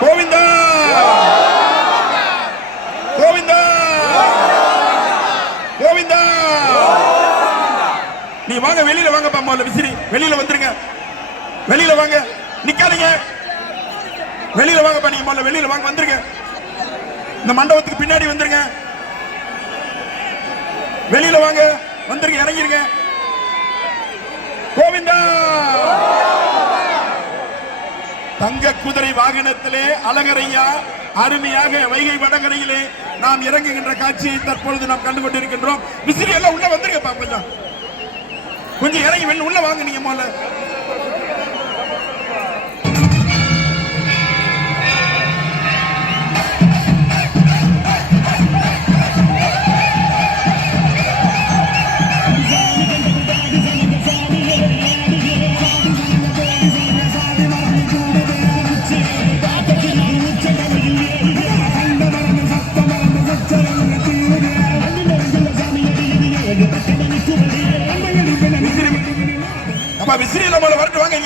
கோவிந்தா! கோவிந்தா! கோவிந்தா! நீ வாங்க வெளியில வாங்கப்பா முதல்ல விசிறி. வெளியில வந்துருங்க. வெளியில வாங்க. நிக்காதீங்க. வெளியில வாங்கப்பா நீங்க முதல்ல வெளியில வாங்க வந்துருங்க. இந்த மண்டபத்துக்கு பின்னாடி வந்துருங்க. வெளியில வாங்க. வந்துருங்க இறங்கிருங்க. கோவிந்தா! தங்க குதிரை வாகனத்திலே அழகரையா அருமையாக வைகை வடகரையிலே நாம் இறங்குகின்ற காட்சியை தற்பொழுது நாம் கண்டு கொண்டிருக்கின்றோம் விசிறி எல்லாம் உள்ள வந்துருங்கப்பா கொஞ்சம். கொஞ்சம் இறங்கி வெளில உள்ள வாங்க நீங்க முதல்ல. நம்ம விசிறி நம்ம வரட்டு வாங்க